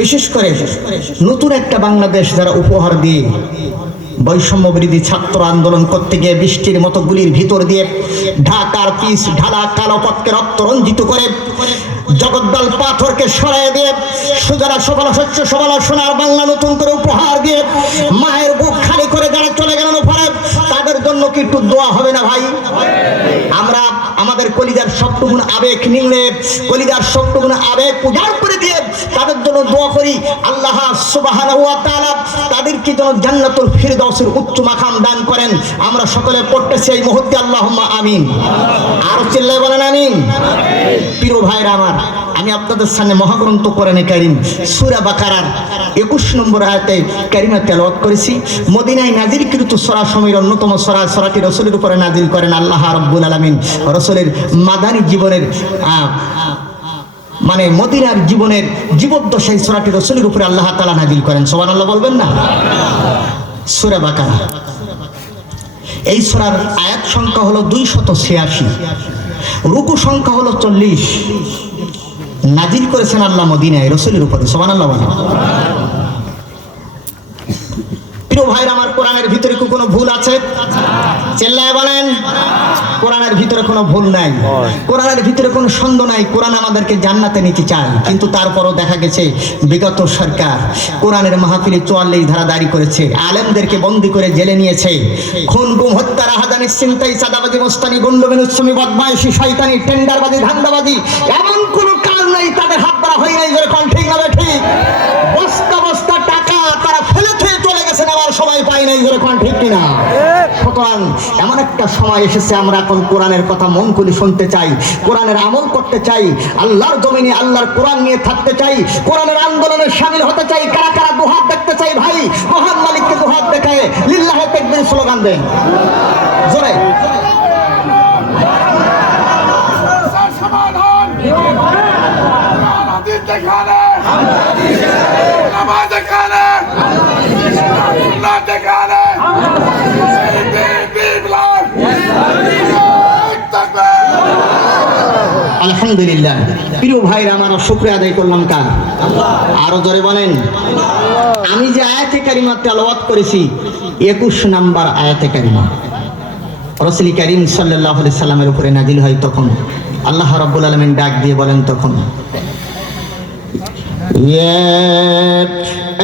বিশেষ করে নতুন একটা বাংলাদেশ যারা উপহার দিয়ে বৈষম্য বিরোধী ছাত্র আন্দোলন করতে গিয়ে বৃষ্টির মতো গুলির ভিতর দিয়ে ঢাকার পিচ ঢালা কালো পথকে রক্ত রঞ্জিত করে জগদ্দল পাথরকে সরাই দিয়ে সুজারা সবলা শস্য সবলা সোনার বাংলা নতুন করে উপহার দিয়ে মায়ের বুক খালি করে যারা চলে গেলেন উপরে তাদের জন্য কি একটু দোয়া হবে না ভাই? আমরা আমাদের কলিজার সবটুকুন আবেগ নিংড়ে কলিজার সবটুকুন আবেগ উজাড় করে দিয়ে তাদের জন্য দোয়া করি, আল্লাহ সুবহানাহু ওয়া তাআলা তাদেরকে যেন জান্নাতুল ফিরদাউসের উচ্চ মাকাম দান করেন। আমরা সকলে পড়তেছি এই মুহূর্তে আল্লাহুম্মা আমিন। আর চিল্লায় বলেন আমিন। প্রিয় ভাইরা আমার, আমি আপনাদের সামনে মহাগ্রন্থ কোরআনে কারীম সূরা বাকারার 21 নম্বর আয়াতে কারিমা তেলাওয়াত করেছি। মদিনায় নাজিলকৃত সূরা সমূহের অন্যতম সূরাটি রাসূলের উপরে নাজিল করেন আল্লাহ রাব্বুল আলামিন। রাসূলের মাদানী জীবনের মানে মদিনার জীবনের জীবদ্দশায় সূরাটি রাসূলের উপরে আল্লাহ তাআলা নাজিল করেন। সুবহানাল্লাহ বলবেন না? সূরা বাকারা, এই সূরার আয়াত সংখ্যা হলো 286, রুকু সংখ্যা হলো 40। নাজিল করেছেন আল্লাহ মদিনায় রাসূলের উপরে। সুবহানাল্লাহ বলেন। প্রিয় ভাইরা আমার, কোরআনের ভিতরে কি কোনো ভুল আছে? চিল্লায় বলেন। কোরআনের ভিতরে কোনো ভুল নাই, কোরআনের ভিতরে কোনো সন্দেহ নাই। কোরআন আমাদেরকে জান্নাতে নিতে চায়, কিন্তু তারপরও দেখা গেছে বিগত সরকার কোরআনের মাহফিলে 44 ধারা জারি করেছে, আলেমদেরকে বন্দী করে জেলে নিয়েছে। খুন গুম হত্যা রাহাজানি ছিনতাই চাঁদাবাজি মস্তানি গুন্ডামি উচ্ছমি বদমাইশি শয়তানি টেন্ডারবাজি ধান্দাবাজি এমন কোনো কাজ নাই তাদের হাত ধরা হয় নাই। যেরকম ঠিক না ঠিক? বস্তা বস্তা টাকা তারা ফেলে থেকে চলে গেছেন, আবার সবাই পায় নাই। যেরকম ঠিক কিনা? সুতরাং এমন একটা সময় এসেছে আমরা এখন কোরআনের কথা মন খুলে শুনতে চাই, কোরআনের আমল করতে চাই, আল্লাহর জমিনে আল্লাহর কোরআন নিয়ে থাকতে চাই, কোরআনের আন্দোলনে শামিল হতে চাই। কারা কারা দুহাত দেখতে চাই ভাই? মহান মালিককে দুহাত দেখায় লিল্লাহি তাকবীর স্লোগান দেন জোরে। আলহামদুলিল্লাহ। প্রিয় ভাইরা আমার, শুকরিয়া আদায় করলাম কার? আরো জোরে বলেন। আমি যে আয়াতে কারিমা তেলাওয়াত করেছি 21 নম্বর আয়াতে কারিমা রাসূল করিম সাল্লাল্লাহু আলাইহি সাল্লামের উপরে নাজিল হয়। তখন আল্লাহ রাব্বুল আলামিন ডাক দিয়ে বলেন, তখন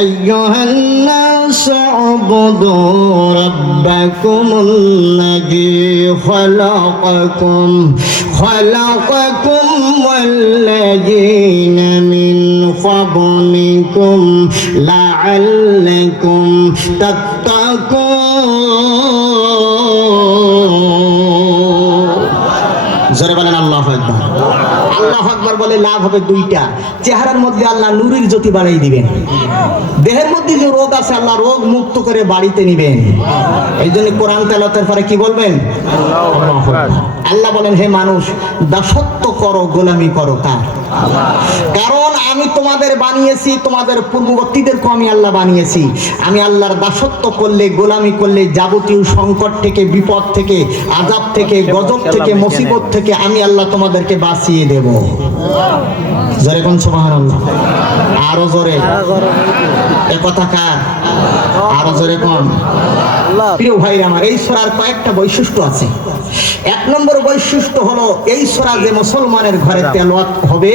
أيها الناس اعبدوا ربكم الذي خلقكم والذين من قبلكم لعلكم تتقون। জোরে বলেন আল্লাহু আকবার। আল্লাহু আকবার বলে লাভ হবে দুইটা। চেহারার মধ্যে আল্লাহ নূরের জ্যোতি বাড়াই দিবেন, দেহের মধ্যে যে রোগ আছে আল্লাহ রোগ মুক্ত করে বাড়িতে নিবেন। এই জন্য কোরআন তেলাওয়াতের পরে কি বলবেন? আল্লাহু আকবার। আল্লাহ বলেন, হে মানুষ, দাসত্ব করো, গোলামি করো কার? কারণ আমি তোমাদের বানিয়েছি, তোমাদের পূর্ববর্তীদেরকে আমি আল্লাহ বানিয়েছি। আমি আল্লাহর দাসত্ব করলে, গোলামি করলে যাবতীয় সংকট থেকে, বিপদ থেকে, আযাব থেকে, গজব থেকে, মুসিবত থেকে আমি আল্লাহ তোমাদেরকে বাঁচিয়ে দেব। জোরে কোন সুবহানাল্লাহ। আরো জোরে। এ কথা কার? আরো জোরে কোন? প্রিয় ভাইরা আমার, এই সূরার কয়েকটা বৈশিষ্ট্য আছে। 1 নম্বর বৈশিষ্ট্য হলো, এই সূরা যে মুসলমানের ঘরে তেলাওয়াত হবে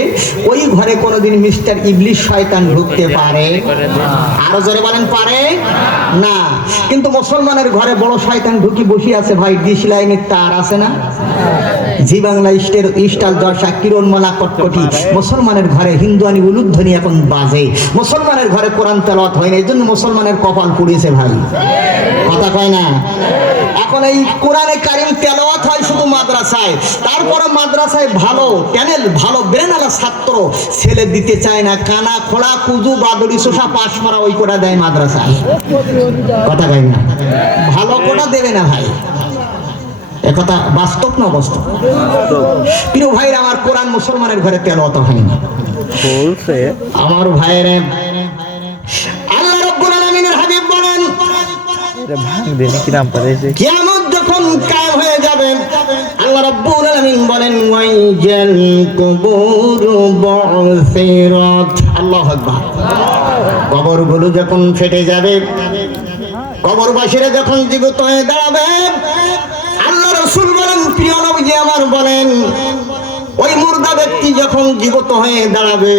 ওই ঘরে কোনোদিন মিস্টার ইবলিস শয়তান ঢুকতে পারে? আরো জোরে বলেন, পারে না। কিন্তু মুসলমানের ঘরে বড় শয়তান ঢুকি বসে আছে ভাই, ডিশ লাইনের তার আছে না? জি বাংলা স্টার দর্শা কিরণমালা কটকটি মুসলমানের ঘরে হিন্দুয়ানি উলুধ্বনি এখন বাজে। মুসলমানের ঘরে কোরআন তেলাওয়াত হয় না, এই জন্য মুসলমানের কপাল পুড়িয়েছে ভাই। কথা কয় না? এখন এই কোরআনে কারিম তেলাওয়াত হয় শুধু মাদ্রাসায়, তারপরে মাদ্রাসায় ভালো প্যানেল, ভালো ব্রেনওয়ালা ছাত্র ছেলে দিতে চায় না। কানা খোড়া কুজু বাদুড়ি শোষা পাশ মারা ওই কোটা দেয় মাদ্রাসায়। কথা কয় না? ভালো কোটা দেবে না ভাই। একথা বাস্তব না বাস্তব? প্রিয় ভাইরা আমার, কোরআন মুসলমানের ঘরে তেলাওয়াত হয় না বলছে আমার ভাইরা। আল্লাহ রাব্বুল আলামিনের হাবিব বলেন, এটা ভাঙ দেন কি নাম পারেছে, কিয়ামত যখন কায়েম হয়ে যাবে আল্লাহ রাব্বুল আলামিন বলেন, ওয়াইজাল কুবুর বু'থিরাত। আল্লাহু আকবার। কবরগুলো যখন ফেটে যাবে, কবরবাসীরা যখন জীবিত হয়ে দাঁড়াবে, আল্লাহ রাসূল বলেন, প্রিয় নবী আমার বলেন, ওই মুর্দা ব্যক্তি যখন জীবিত হয়ে দাঁড়াবে,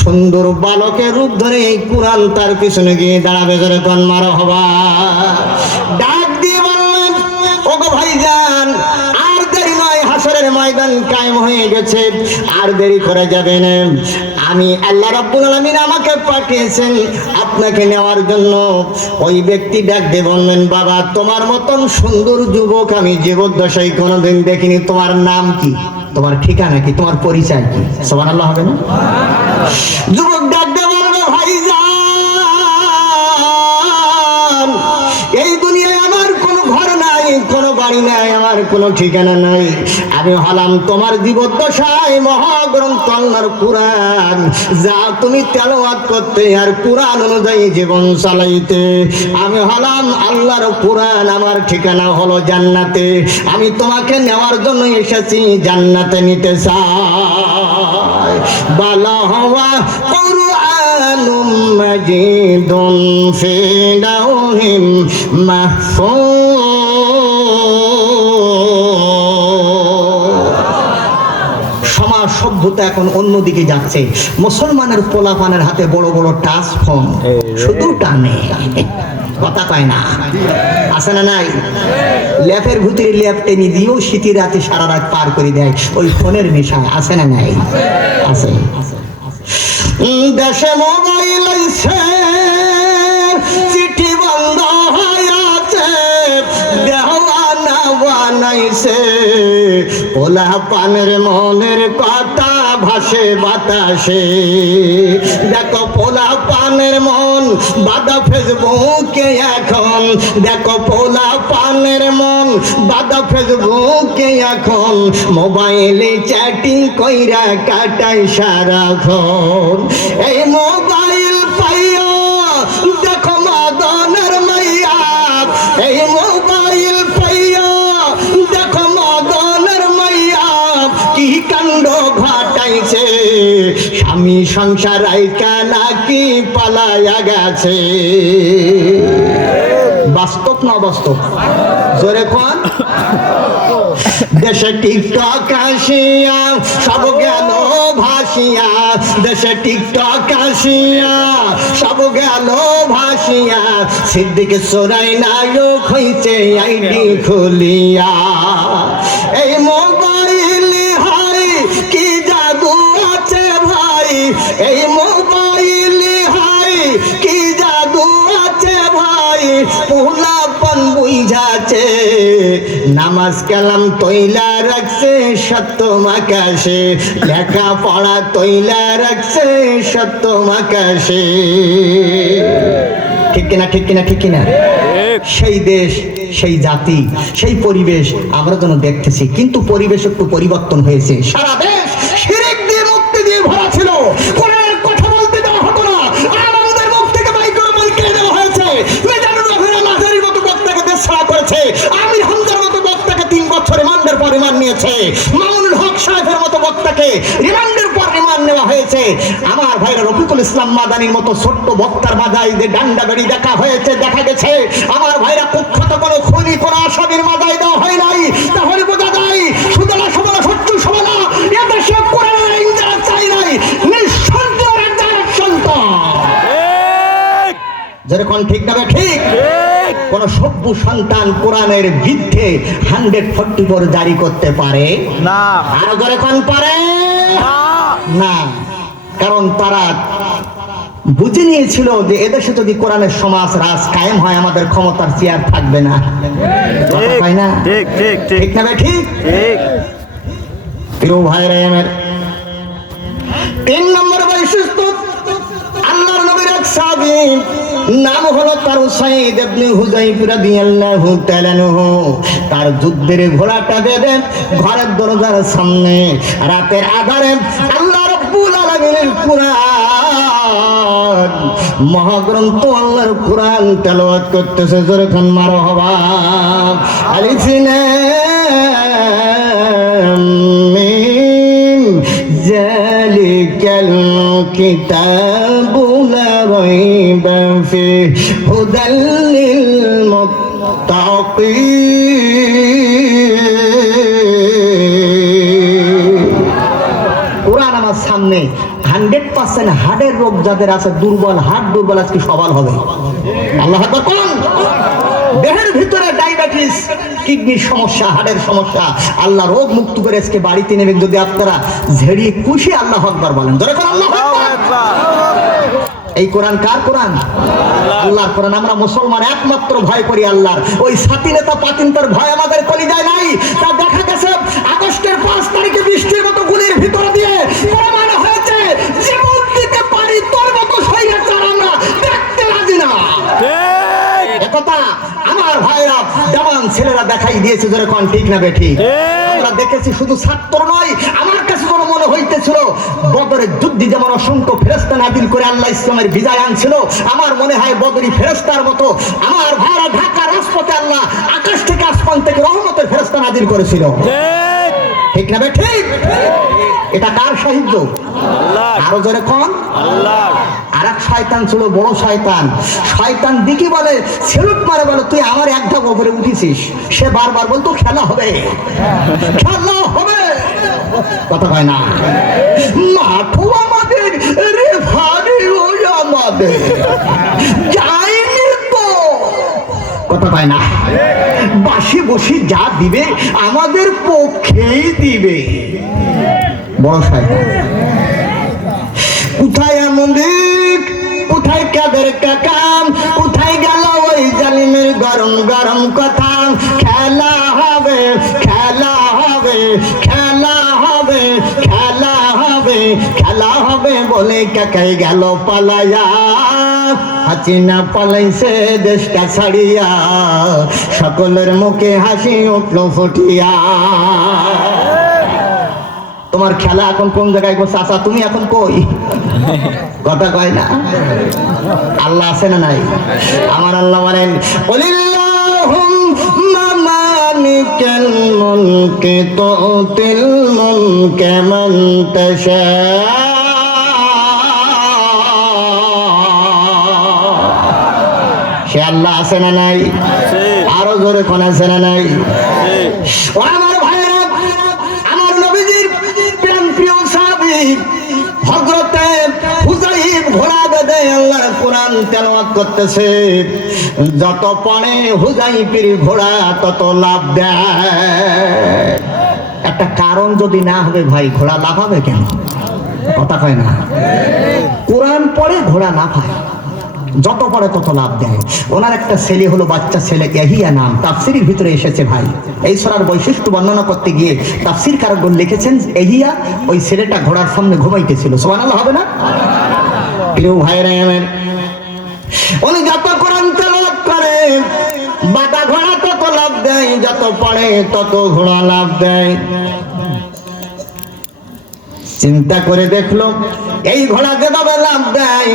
সুন্দর বালকের রূপ ধরে এই কুরআন তার পিছনে গিয়ে দাঁড়াবে। যখন মারহাবা ডাক দিয়ে বললেন, ওগো ভাইজান, আর দেরি নয়, হাসরের ময়দান কায়েম হয়ে গেছে, আর দেরি করে যাবে না। আমি আল্লাহ রাব্বুল আলামিন আমাকে পাঠিয়েছেন আপনাকে নেওয়ার জন্য। ওই ব্যক্তি ডাক দিয়ে বললেন, বাবা, তোমার মতন সুন্দর যুবক আমি জীবদ্দশায় কোনোদিন দেখিনি। তোমার নাম কি? তোমার ঠিকানা কি? তোমার পরিচয় কি? সুবহানাল্লাহ হবে না? যুবক ডাক দিয়ে বলবে, ভাইজান, এই দুনিয়ায় আমার কোনো ঘর নাই, কোনো বাড়ি নাই, আমার কোনো ঠিকানা নাই। আমি হলাম তোমার জীবদ্দশায় মহাগ্রন্থ আল্লাহর কুরআন, যা তুমি তেলাওয়াত করতে আর কুরআন অনুযায়ী জীবন চালাইতে। আমি হলাম আল্লাহর কুরআন, আমার ঠিকানা হলো জান্নাতে। আমি তোমাকে নেওয়ার জন্য এসেছি, জান্নাতে নিতে চাই। বালা হওয়া কুরআনুম মাজিদুন ফি লাওহিম মাহফুজ। সমাজ সভ্যতা এখন অন্যদিকে যাচ্ছে। মুসলমানের পোলাপানের হাতে বড় বড় টাচ ফোন, শুধু টানে, কথা কয় না। আছে না নাই? ল্যাপের ভিতরে ল্যাপ টেনে দিয়েও শীতের রাতে সারা রাত পার করে দেয় ওই ফোনের নেশায়। আছে না নাই? আছে। দেশে মোবাইল আইছে, চিঠি বন্ধ হয়ে আছে, দেওয়ানা বানাইছে, পোলা পানের মনের কথা ভাসে বাতাসে। দেখো পোলা পানের মন বাদা ফেসবুকে এখন, দেখো পোলা পানের মন বাদা ফেসবুকে এখন, মোবাইলে চ্যাটিং কইরা কাটাই সারাক্ষণ। এই মোবাইল পাইয়া দেখো মাদনের মাইয়া, এই মোবাইল পাইয়া দেখো মাদনের মাইয়া, কি কাণ্ড ঘটাইছে, স্বামী সংসার আইকা নাকি পালায়া গেছে। বাস্তব না বাস্তব? জোরে কোন? দেশে টিকটক আসিয়া সব গেল ভাসিয়া, দেশে টিকটক আসিয়া সব গেল ভাসিয়া, সিদ্দিক সোরাই নায়ক হইছে আইডি খুলিয়া। এই মোবাইল হাই কি জাদু আছে ভাই, এই মোবাইল হাই কি জাদু আছে ভাই, পোলাপন বুঝাছে, নামাজ কালাম তৈলা রাখছে সত্যম আকাশে, লেখা পড়া তৈলা রাখছে সত্যম আকাশে। ঠিক কিনা? ঠিক কিনা? ঠিক কিনা? সেই দেশ, সেই জাতি, সেই পরিবেশ আমরা যেন দেখতেছি, কিন্তু পরিবেশ একটু পরিবর্তন হয়েছে। সারা দেশ শিরক দিয়ে মুক্তি দিয়ে ভরা ছিল, কোরআনের কথা বলতে দেওয়া হতো না, আর আমাদের মুখ থেকে মাইক্রোফোন কেড়ে দেওয়া হয়েছে। মেজানুর রহমান মাঝারির মতো বক্তাকে দেশ ছাড়া করেছে, আমির হামজার মতো বক্তাকে 3 বছর রিমান্ডের পর রিমান্ড নিয়েছে, মামুনুল হক সাহেবের মতো বক্তাকে রিমান্ডের পর রিমান্ড নেওয়া হয়েছে। আমার ভাইরা রফিকুল ইসলাম মাদানির মতো ছোট্ট বক্তার মাজায় যে ডান্ডা বেড়ি দেখা হয়েছে, দেখা গেছে। আমার ভাইরা কুখ্যাত কোনো খুনি কোনো আসামির মাজায় দেওয়া হয় নাই। তাহলে বোঝা যায় সুতলা সমানা শত্রু সমানা এদেশে কোরআনের আইন যারা চাই নাই, নিঃসন্দেহ একজন সন্তান। যেরকম ঠিক না? ঠিক। কোন সভ্য সন্তান কোরআনের বিরুদ্ধে 144 জারি করতে পারে না। আর যেরকম পারে না, কারণ তারা বুঝে নিয়েছিল যে এদেশে যদি কোরআনের সমাজ রাজ কায়েম হয়, আমাদের ক্ষমতার চেয়ার থাকবে না। ঠিক না? ঠিক না? ঠিক। প্রিয় ভাইরা আমার, 3 নম্বর বৈশিষ্ট্য, আল্লাহর নবীর এক সাহাবী, নাম হলো তার উসাইদ ইবনে হুযাইফা রাদিয়াল্লাহু তাআলা আনহু। তার যুদ্ধের ঘোড়াটা বেঁধে ঘরের দরজার সামনে রাতের আধারে আল্লাহ রাব্বুল আলামিনের কুরআন, মহাগ্রন্থ আল্লাহর কুরআন তেলাওয়াত করতেছে। জোরে খান মারহাবা। আলিফ লাম মিম, যালিকাল কিতাবু লা হুদাল লিল মুত্তাকিন। কোরআন আমার সামনে 100% হার্টের রোগ যাদের আছে, দুর্বল হার্ট, দুর্বল আজকে সবল হবে। আল্লাহ আকবার কোন দেহের ভিতরে ডায়াবেটিস, কিডনির সমস্যা, হার্টের সমস্যা, আল্লাহ রোগ মুক্ত করে আজকে বাড়িতে নেবেন যদি আপনারা ঝেড়িয়ে খুশি আল্লাহ আকবার বলেন। ধরে কোন আল্লাহ আকবার। এই কোরআন কার কোরআন? আল্লাহর কোরআন। আমরা মুসলমান একমাত্র ভয় করি আল্লাহর। ওই সাথী নেতা পাতিনতার ভয় আমাদের কলিজায় নাই। তা দেখা গেছে আগস্টের 5 তারিখে বৃষ্টির মতো গুলির ভিতরে দিয়ে প্রমাণ হয়েছে জীবন দিতে পারি তোর মতো স্বৈরাচার আমরা দেখতে রাজি না। একথা আমার ভাইরা জওয়ান ছেলেরা দেখাই দিয়েছে, ধরে কোন ঠিক না বেঠিক? আমরা দেখেছি শুধু ছাত্র নয়, আমার কাছে যেন মনে হইতেছিল বদরের যুদ্ধে যেমন অসংখ্য ফেরেশতা নাজিল করে আল্লাহ ইসলামের বিজয় আনছিল, আমার মনে হয় বদরি ফেরেশতার মতো আমার ভাইরা ঢাকা রাজপথে আল্লাহ আকাশ থেকে আসমান থেকে রহমতের ফেরেশতা নাজিল করেছিল। ঠিক না বেঠিক? এটা কার সাহায্য? আরো জোরে কোন আল্লাহ। আর এক শয়তান ছিল, বড় শয়তান। শয়তান দিকে বলে সেলুট মারে, বলে তুই আমার এক ধাপ উপরে উঠেছিস। সে বারবার বলতো খেলা হবে, খেলা হবে, কথা কয় না। মাঠও আমাদের, রেফারিও আমাদের, যাইনি তো, কথা কয় না। বাসি বসি যা দিবে আমাদের পক্ষেই দিবে। বড় শয়তান। কোথায় আমাদের, কোথায় কাদের কাকাম, কোথায় গেল ওই জালিমের গরম গরম কথা? খেলা হবে, খেলা হবে, খেলা হবে, খেলা হবে, খেলা হবে বলে কাকাই গেল পালায়া। হাসিনা পালাইছে দেশটা ছাড়িয়া, সকলের মুখে হাসি উঠলো ফুটিয়া। তোমার খেলা এখন কোন জায়গায় গো চাচা? তুমি এখন কই? কথা কয় না। আল্লাহ আছে না নাই? আমার আল্লাহ বলেন কুলিল্লাহুম্মা মালিকাল মুলকি তুতিল মুলকা মান তাশা। সে আল্লাহ আছে না নাই? আরো জোরে কোন আছে না নাই? আমার ভাইরা, আমার নবীজির প্রিয় সাহাবী হযরতে হুযাইব ঘোড়া বেঁধে আল্লাহর কোরআন তেলাওয়াত করতেছে। যত পড়ে হুযাইবের ঘোড়া তত লাভ দেয়। একটা কারণ যদি না হবে ভাই, ঘোড়া লাভ হবে কেন? কথা কয় না। কোরআন পড়ে ঘোড়া লাভ হয়, যত পড়ে তত লাভ দেয়। ওনার একটা ছেলে হলো, বাচ্চা ছেলে, ইয়াহিয়া নাম, তাফসীরের ভিতরে এসেছে ভাই। এই সূরার বৈশিষ্ট্য বর্ণনা করতে গিয়ে তাফসীর কারকগণ লিখেছেন ইয়াহিয়া ওই ছেলেটা ঘোড়ার সামনে ঘুমাইতেছিল। সুবহানাল্লাহ হবে না? প্রিয় ভাইরা আমার, উনি যত কোরআন তেলাওয়াত করে বাটা ঘোড়া তত লাভ দেয়, যত পড়ে তত ঘোড়া লাভ দেয়। চিন্তা করে দেখলো এই ঘোড়া যেভাবে লাভ দেয়,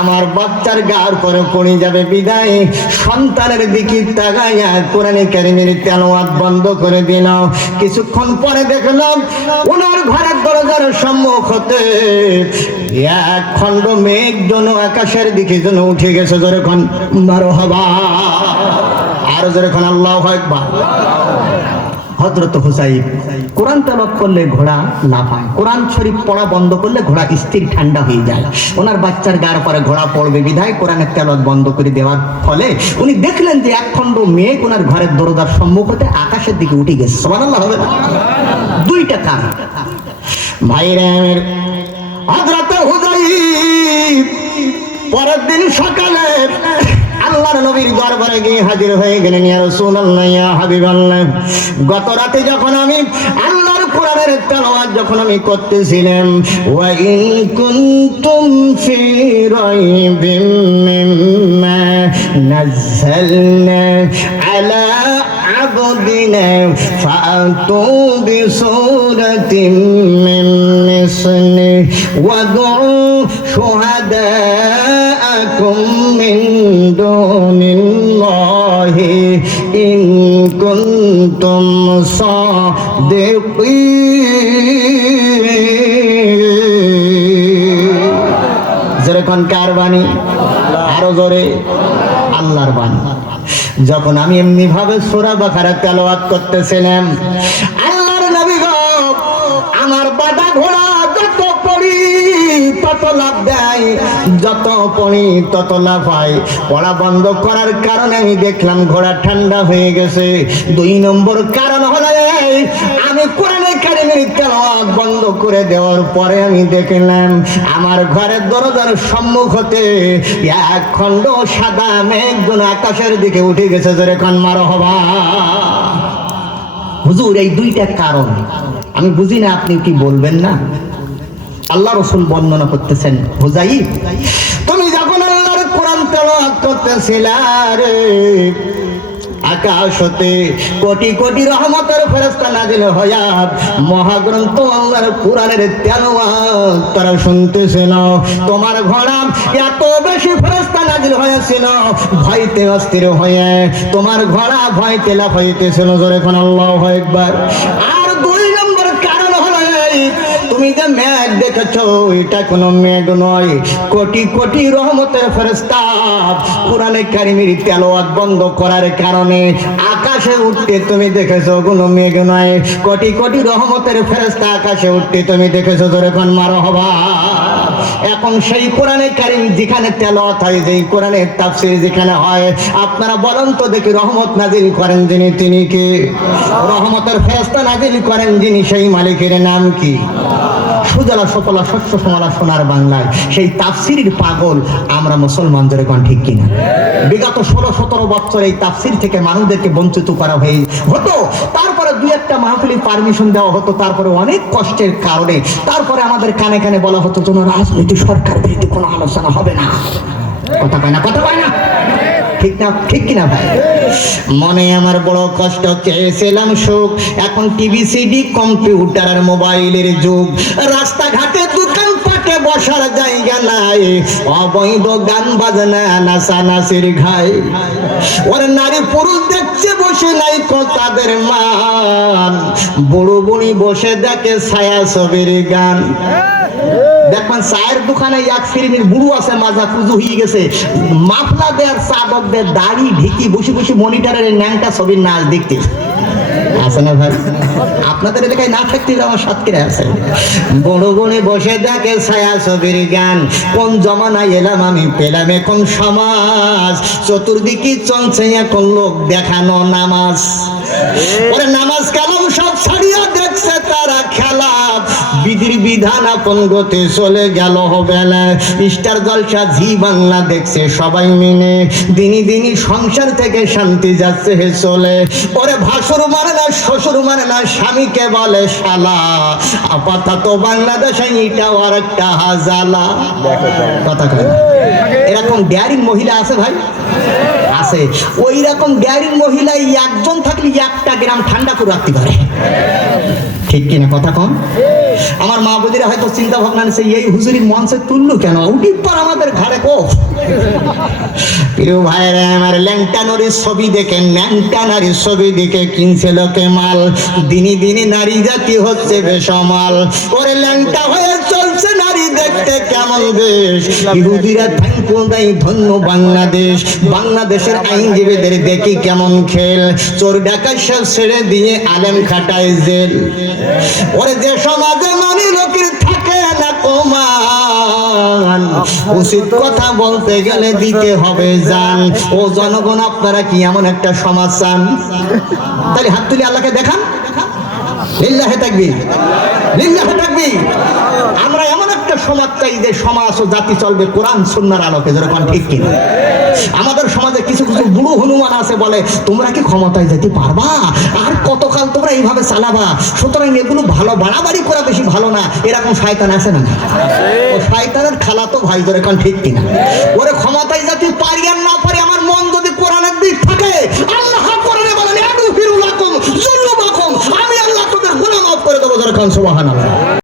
আমার বাচ্চার গার করে পড়ে যাবে বিদায় সন্তানের দিকে তাকাইয়া কোরআনে কারীমের তেলাওয়াত বন্ধ করে দিল। কিছুক্ষণ পরে দেখলাম ওনার ঘরের দরজার সম্মুখ হতে এক খণ্ড মেঘ যেন আকাশের দিকে যেন উঠে গেছে। জোরে কোন মারহাবা, আরো জোরে কোন আল্লাহু আকবার। হযরত হুযাইব কোরআন তেলাওয়াত করলে ঘোড়া লাফায়, কোরআন শরীফ পড়া বন্ধ করলে ঘোড়া স্থির ঠান্ডা হয়ে যায়। ওনার বাচ্চার গার পরে ঘোড়া পড়বে বিধায় কোরআনের তেলাওয়াত বন্ধ করে দেওয়ার ফলে উনি দেখলেন যে এক খণ্ড মেঘ ওনার ঘরের দরজার সম্মুখ হতে আকাশের দিকে উঠে গেছে। সুবহানাল্লাহ হবে না? দুইটা কারণ ভাইরা। হযরত হুযাইব পরের দিন সকালে আল্লাহর নবীর দরবারে গিয়ে হাজির হয়ে গেলেন। ইয়া রাসূলুল্লাহ, ইয়া হাবিবাল্লাহ, গত রাতে যখন আমি আল্লাহর কোরআনের তেলাওয়াত যখন আমি করতেছিলাম, ওয়া ইন কুনতুম ফি রাইবিম মিম্মা নাযালনা আলা আবদিনা ফাতু বিসূরাতিন মিন মিসলি ওয়াদউ শুহাদাআকুম মিন দুনিল্লাহি ইন কুনতুম সাদিকিন। বলেন কার বাণী? আরো জোরে, আল্লাহর বাণী। যখন আমি এমনি ভাবে সূরা বাকারা তেলাওয়াত করতেছিলাম, আল্লাহর নবী গো, আমার বাদা ঘোড়া যত পড়ি তত লাভ দেয়, যত পড়ি তত লাভ হয়। পড়া বন্ধ করার কারণে আমি দেখলাম ঘোড়া ঠান্ডা হয়ে গেছে। 2 নম্বর কারণ হলো আমি কোরআনে কারিমের তেলাওয়াত বন্ধ করে দেওয়ার পরে আমি দেখলাম আমার ঘরের দরজার সম্মুখ হতে এক খণ্ড সাদা মেঘ আকাশের দিকে উঠে গেছে। জোরে কান মারহাবা। হুজুর, এই 2টা কারণ আমি বুঝি না, আপনি কি বলবেন না? আল্লাহ রাসূল বর্ণনা করতেছেন, হুজাইব তুমি যখন আল্লাহর কোরআন তেলাওয়াত করতেছিলা রে, আকাশ হতে কোটি কোটি রহমতের ফেরেশতা নাজিল হইয়া মহাগ্রন্থ আল্লাহর কোরআনের তেলাওয়াত তারা শুনতেছিল। তোমার ঘোড়া এত বেশি ফেরেশতা নাজিল হয়েছিল, ভয়তে অস্থির হয়ে তোমার ঘোড়া ভয়তে লাফাইতেছিল। জোরে কোন আল্লাহু আকবার। আর 2 নম্বর কারণ হলো তুমি যে মেঘ দেখেছো, এটা কোনো মেঘ নয়, কোটি কোটি রহমতের ফেরেশতা কোরআনে কারিমের তেলাওয়াত বন্ধ করার কারণে আকাশে উঠতে তুমি দেখেছো, কোনো মেঘ নয়, কোটি কোটি রহমতের ফেরেশতা আকাশে উঠতে তুমি দেখেছো। জোরে কোন মারহাবা। এখন সেই কোরআনে কারিম যেখানে তেলাওয়াত হয়, যেই কোরআনের তাফসীর যেখানে হয়, আপনারা বলেন তো দেখি, রহমত নাজিল করেন যিনি, তিনি কে? রহমতের ফেরেশতা নাজিল করেন যিনি, সেই মালিকের নাম কি? সুজলা সফলা শস্য শ্যামলা সোনার বাংলায় সেই তাফসীরের পাগল আমরা মুসলমান। জোরে কোন ঠিক কিনা? বিগত 16-17 বছর এই তাফসীর থেকে মানুষদেরকে বঞ্চিত করা হতো। তারপরে 2-1টা মাহফিলে পারমিশন দেওয়া হতো, তারপরে অনেক কষ্টের কারণে তারপরে আমাদের কানে কানে বলা হতো যেন রাজনৈতিক সরকার বিরোধী কোনো আলোচনা হবে না। কথা পায় না, কথা পায় না, ঠিক না? ঠিক কিনা ভাই? মনে আমার বড় কষ্ট, চেয়েছিলাম সুখ, এখন টিভি, সিডি, কম্পিউটার আর মোবাইলের যুগ। রাস্তাঘাটে দোকান পাটে বসার জায়গা নাই, অবৈধ গান বাজনা নাচানাচির ঘাই। ওরে নারী পুরুষ দেখছে বসে নাই তাদের মান, বুড়ো বুড়ি বসে দেখে ছায়া ছবির গান। দেখবেন চায়ের দোকানে এক ফিল্মের বুড়ো আছে, মাজা পুজো হয়ে গেছে, মাফলা দেয়ার চাদর দেয়, দাড়ি ঢেকি বসে বসে মনিটরের ন্যাংটা ছবির নাচ দেখতে আছে না ভাই? আপনাদের এলাকায় না থাকতে আমার সাতক্ষীরা আছে। বড় বনে বসে দেখে ছায়া ছবির গান। কোন জমানায় এলাম আমি, পেলাম এখন সমাজ, চতুর্দিকে চলছে এখন লোক দেখানো নামাজ। ওরে নামাজ কালাম সব ছাড়িয়া দেখছে তারা খেলা, বিধির বিধান আপন গতে চলে গেল বেলা। স্টার জলসা জি বাংলা দেখছে সবাই মিলে, দিনই দিনই সংসার থেকে শান্তি যাচ্ছে হে চলে। ওরে ভাসুর মানে না, শ্বশুর মানে না, স্বামীকে বলে শালা, আপাতত বাংলাদেশে এটাও আর একটা হাজালা। কথা কয় এরকম ড্যারিং মহিলা আছে ভাই, আছে। ওই রকম ড্যারিং মহিলা একজন থাকলে 1টা গ্রাম ঠান্ডা করে রাখতে পারে। ঠিক কিনা কথা কম? আমার মা বোনেরা হয়তো চিন্তা ভাবনা নিচ্ছে, এই হুজুরির মঞ্চে তুললো কেন, উঠির পর আমাদের ঘাড়ে কোফ। প্রিয় ভাইরা আমার, ল্যাংটা নারীর ছবি দেখে, ন্যাংটা নারীর ছবি দেখে কিনছে লোকে মাল। দিনে দিনে নারী জাতি হচ্ছে বেসামাল। ওরে ল্যাংটা হয়ে চলছে নারী দেখতে কেমন দেশ, ইহুদিরা থ্যাঙ্কফুল দেয় ধন্য বাংলাদেশ। বাংলাদেশের আইনজীবীদের দেখি কেমন খেল, চোর ডাকাত সব ছেড়ে দিয়ে আলেম খাটায় জেল। ওরে যে সমাজে মানি লোকের থাকে না কমান, উচিত কথা বলতে গেলে দিতে হবে জান। ও জনগণ, আপনারা কি এমন একটা সমাজ চান? তাহলে হাত তুলে আল্লাহকে দেখান, লিল্লাহে তাকবীর, লিল্লাহে তাকবীর। আমরা এমন একটা সমাজ চাই যে সমাজ ও জাতি চলবে কোরআন সুন্নাহর আলোকে। যেরকম ঠিক কিনা? আমাদের সমাজে কিছু কিছু বুড়ো হনুমান আছে, বলে তোমরা কি ক্ষমতায় যেতে পারবা, আর কতকাল তোমরা এইভাবে চালাবা, সুতরাং এগুলো ভালো, বাড়াবাড়ি করা বেশি ভালো না। এরকম শয়তান আছে না? ও শয়তানের খালা তো ভাই। যেরকম ঠিক কিনা? ওরে ক্ষমতায় যেতে পারি আর না পারি, আমার মন যদি কোরআনের দিক থাকে, আল্লাহ কোরআনে বলেন আদুফিরুলাকুম যুনুবাকুম, আমি আল্লাহ তোদের গুনাহ মাফ করে দেবো। যেরকম সুবহানাল্লাহ।